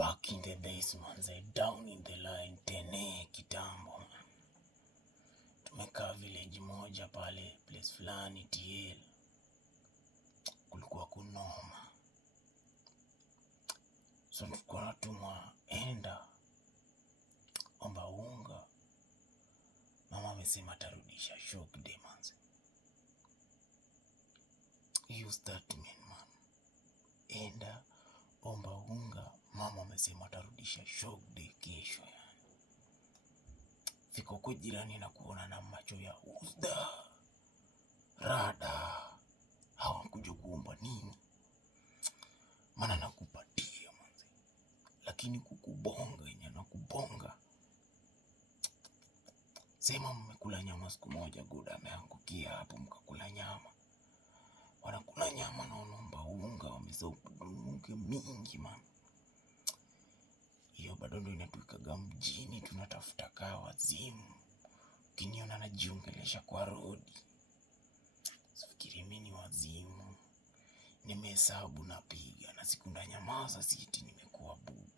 Back in the days manze, down in the line tene kitambo. Tumekaa village moja pale place fulani TL. Kulikuwa kunoma. So tulikuwa natumwa enda omba unga. Mama amesema atarudisha shock day manze. You start man. Enda omba unga. Mama amesema atarudisha shock day kesho yani. Fika kwa jirani na kuona na macho ya uzda. Rada. Hawakuja kuomba nini. Maana nakupatia manze. Lakini kukubonga yenye nakubonga. Sema mmekula nyama siku moja Goda ameangukia hapo mkakula nyama. Wanakula nyama na wanaomba unga wamesahau unga mingi man. Hiyo bado ndio inatuikaga mjini tunatafuta kaa wazimu. Ukiniona najiongelesha kwa rodi. Sifikiri mimi ni wazimu. Nimehesabu napiga na siku ndanyamaza siti nimekuwa bubu.